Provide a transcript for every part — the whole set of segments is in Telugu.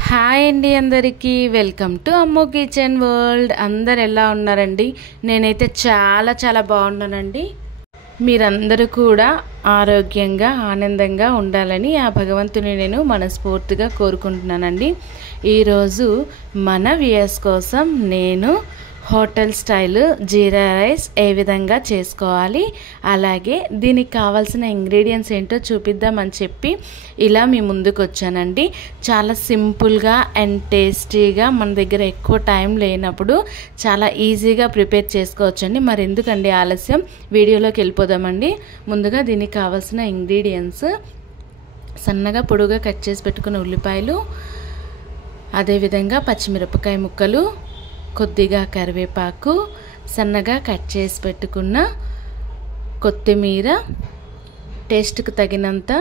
హాయ్ అండి, అందరికీ వెల్కమ్ టు అమ్మో కిచెన్ వరల్డ్. అందరు ఎలా ఉన్నారండి? నేనైతే చాలా బాగున్నానండి. మీరందరూ కూడా ఆరోగ్యంగా ఆనందంగా ఉండాలని ఆ భగవంతుని నేను మనస్ఫూర్తిగా కోరుకుంటున్నానండి. ఈరోజు మన వ్యూయర్స్ కోసం నేను హోటల్ స్టైల్ జీరా రైస్ ఏ విధంగా చేసుకోవాలి, అలాగే దీనికి కావాల్సిన ఇంగ్రీడియంట్స్ ఏంటో చూపిద్దామని చెప్పి ఇలా మీ ముందుకు వచ్చానండి. చాలా సింపుల్గా అండ్ టేస్టీగా, మన దగ్గర ఎక్కువ టైం లేనప్పుడు చాలా ఈజీగా ప్రిపేర్ చేసుకోవచ్చండి. మరి ఎందుకండి ఆలస్యం, వీడియోలోకి వెళ్ళిపోదామండి. ముందుగా దీనికి కావాల్సిన ఇంగ్రీడియంట్స్: సన్నగా పొడుగా కట్ చేసి పెట్టుకున్న ఉల్లిపాయలు, అదేవిధంగా పచ్చిమిరపకాయ ముక్కలు, కొద్దిగా కరివేపాకు, సన్నగా కట్ చేసి పెట్టుకున్న కొత్తిమీర, టేస్ట్కి తగినంత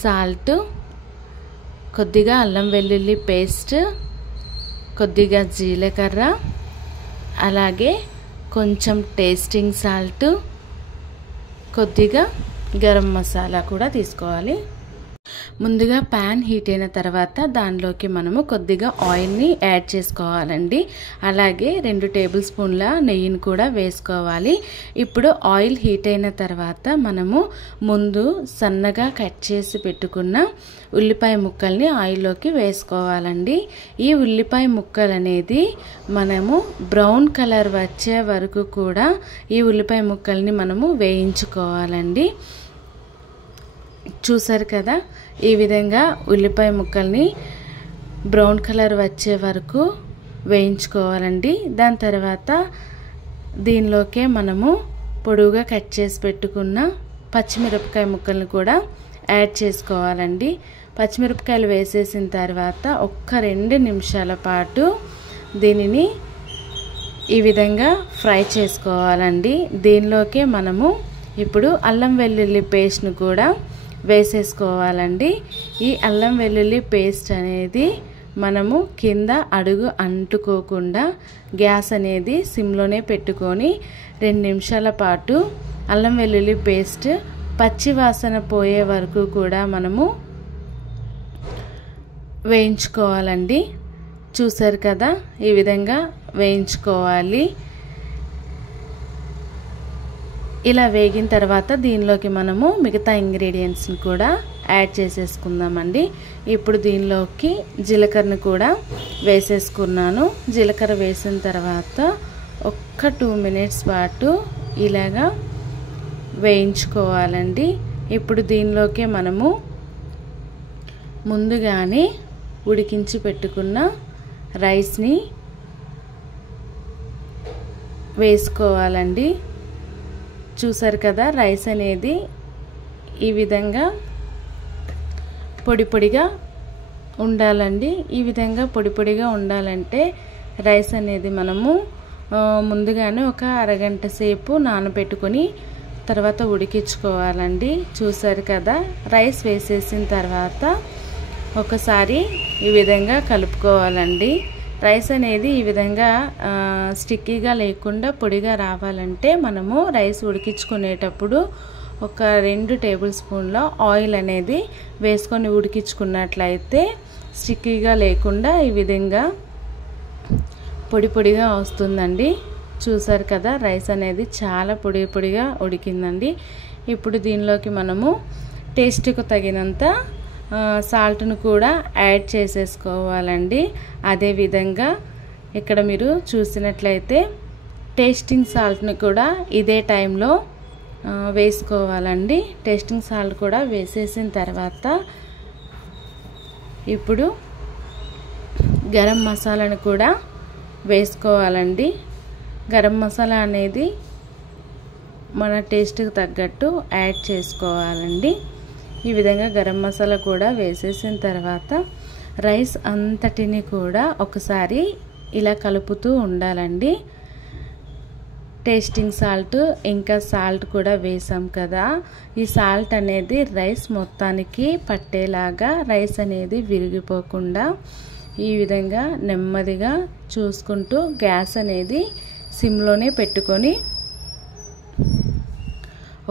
సాల్ట్, కొద్దిగా అల్లం వెల్లుల్లి పేస్ట్, కొద్దిగా జీలకర్ర, అలాగే కొంచెం టేస్టింగ్ సాల్ట్, కొద్దిగా గరం మసాలా కూడా తీసుకోవాలి. ముందుగా ప్యాన్ హీట్ అయిన తర్వాత దానిలోకి మనము కొద్దిగా ఆయిల్ని యాడ్ చేసుకోవాలండి. అలాగే 2 టేబుల్ స్పూన్ల నెయ్యిని కూడా వేసుకోవాలి. ఇప్పుడు ఆయిల్ హీట్ అయిన తర్వాత మనము ముందు సన్నగా కట్ చేసి పెట్టుకున్న ఉల్లిపాయ ముక్కల్ని ఆయిల్లోకి వేసుకోవాలండి. ఈ ఉల్లిపాయ ముక్కలు అనేది మనము బ్రౌన్ కలర్ వచ్చే వరకు కూడా ఈ ఉల్లిపాయ ముక్కల్ని మనము వేయించుకోవాలండి. చూసారు కదా, ఈ విధంగా ఉల్లిపాయ ముక్కల్ని బ్రౌన్ కలర్ వచ్చే వరకు వేయించుకోవాలండి. దాని తర్వాత దీనిలోకే మనము పొడువుగా కట్ చేసి పెట్టుకున్న పచ్చిమిరపకాయ ముక్కల్ని కూడా యాడ్ చేసుకోవాలండి. పచ్చిమిరపకాయలు వేసేసిన తర్వాత ఒక్క 2 నిమిషాల పాటు దీనిని ఈ విధంగా ఫ్రై చేసుకోవాలండి. దీనిలోకే మనము ఇప్పుడు అల్లం వెల్లుల్లి పేస్ట్ను కూడా వేసేసుకోవాలండి. ఈ అల్లం వెల్లుల్లి పేస్ట్ అనేది మనము కింద అడుగు అంటుకోకుండా గ్యాస్ అనేది సిమ్లోనే పెట్టుకొని 2 నిమిషాల పాటు అల్లం వెల్లుల్లి పేస్ట్ పచ్చి వాసన పోయే వరకు కూడా మనము వేయించుకోవాలండి. చూసారు కదా, ఈ విధంగా వేయించుకోవాలి. ఇలా వేగిన తర్వాత దీనిలోకి మనము మిగతా ఇంగ్రీడియంట్స్ని కూడా యాడ్ చేసేసుకుందామండి. ఇప్పుడు దీనిలోకి జీలకర్రను కూడా వేసేసుకున్నాను. జీలకర్ర వేసిన తర్వాత ఒక్క 2 మినిట్స్ పాటు ఇలాగా వేయించుకోవాలండి. ఇప్పుడు దీనిలోకి మనము ముందుగానే ఉడికించి పెట్టుకున్న రైస్ని వేసుకోవాలండి. చూసారు కదా, రైస్ అనేది ఈ విధంగా పొడిగా ఉండాలండి. ఈ విధంగా పొడిగా ఉండాలంటే రైస్ అనేది మనము ముందుగానే ఒక అరగంట సేపు నానబెట్టుకొని తర్వాత ఉడికించుకోవాలండి. చూసారు కదా, రైస్ వేసేసిన తర్వాత ఒకసారి ఈ విధంగా కలుపుకోవాలండి. రైస్ అనేది ఈ విధంగా స్టిక్కీగా లేకుండా పొడిగా రావాలంటే మనము రైస్ ఉడికించుకునేటప్పుడు ఒక 2 టేబుల్ స్పూన్ల ఆయిల్ అనేది వేసుకొని ఉడికించుకున్నట్లయితే స్టిక్కీగా లేకుండా ఈ విధంగా పొడిగా వస్తుందండి. చూసారు కదా, రైస్ అనేది చాలా పొడిగా ఉడికిందండి. ఇప్పుడు దీనిలోకి మనము టేస్ట్కు తగినంత సాల్ట్ను కూడా యాడ్ చేసేసుకోవాలండి. అదేవిధంగా ఇక్కడ మీరు చూసినట్లయితే టేస్టింగ్ సాల్ట్ని కూడా ఇదే టైంలో వేసుకోవాలండి. టేస్టింగ్ సాల్ట్ కూడా వేసేసిన తర్వాత ఇప్పుడు గరం మసాలాను కూడా వేసుకోవాలండి. గరం మసాలా అనేది మన టేస్ట్కి తగ్గట్టు యాడ్ చేసుకోవాలండి. ఈ విధంగా గరం మసాలా కూడా వేసేసిన తర్వాత రైస్ అంతటిని కూడా ఒకసారి ఇలా కలుపుతూ ఉండాలండి. టేస్టింగ్ సాల్ట్ ఇంకా సాల్ట్ కూడా వేసాం కదా, ఈ సాల్ట్ అనేది రైస్ మొత్తానికి పట్టేలాగా, రైస్ అనేది విరిగిపోకుండా ఈ విధంగా నెమ్మదిగా చూసుకుంటూ గ్యాస్ అనేది సిమ్లోనే పెట్టుకొని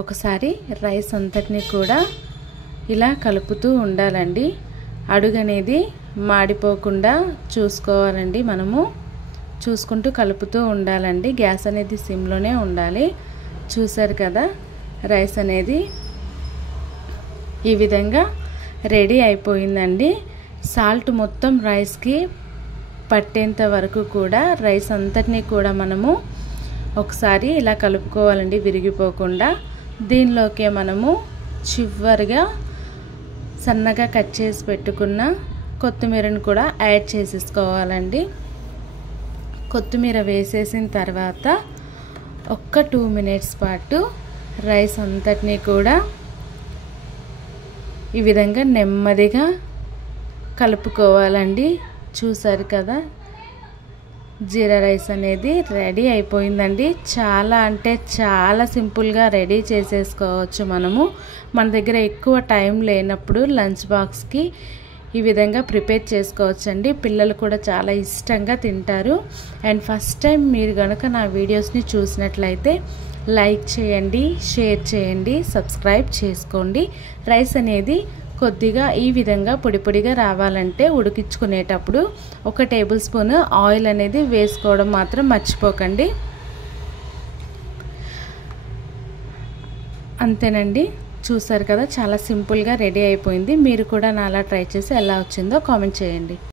ఒకసారి రైస్ అంతటిని కూడా ఇలా కలుపుతూ ఉండాలండి. అడుగు అనేది మాడిపోకుండా చూసుకోవాలండి. మనము చూసుకుంటూ కలుపుతూ ఉండాలండి. గ్యాస్ అనేది సిమ్లోనే ఉండాలి. చూసారు కదా, రైస్ అనేది ఈ విధంగా రెడీ అయిపోయిందండి. సాల్ట్ మొత్తం రైస్కి పట్టేంత వరకు కూడా రైస్ అంతటినీ కూడా మనము ఒకసారి ఇలా కలుపుకోవాలండి, విరిగిపోకుండా. దీనిలోకే మనము చివరిగా సన్నగా కట్ చేసి పెట్టుకున్న కొత్తిమీరను కూడా యాడ్ చేసేసుకోవాలండి. కొత్తిమీర వేసేసిన తర్వాత ఒక్క 2 మినిట్స్ పాటు రైస్ అంతటినీ కూడా ఈ విధంగా నెమ్మదిగా కలుపుకోవాలండి. చూసారు కదా, జీరా రైస్ అనేది రెడీ అయిపోయిందండి. చాలా అంటే చాలా సింపుల్గా రెడీ చేసేసుకోవచ్చు మనము. మన దగ్గర ఎక్కువ టైం లేనప్పుడు లంచ్ బాక్స్కి ఈ విధంగా ప్రిపేర్ చేసుకోవచ్చండి. పిల్లలు కూడా చాలా ఇష్టంగా తింటారు. అండ్ ఫస్ట్ టైం మీరు కనుక నా వీడియోస్ని చూసినట్లయితే లైక్ చేయండి, షేర్ చేయండి, సబ్స్క్రైబ్ చేసుకోండి. రైస్ అనేది కొద్దిగా ఈ విధంగా పొడి పొడిగా రావాలంటే ఉడికించుకునేటప్పుడు 1 టేబుల్ స్పూన్ ఆయిల్ అనేది వేసుకోవడం మాత్రం మర్చిపోకండి. అంతేనండి. చూసారు కదా, చాలా సింపుల్గా రెడీ అయిపోయింది. మీరు కూడా నాలా ట్రై చేసి ఎలా వచ్చిందో కామెంట్ చేయండి.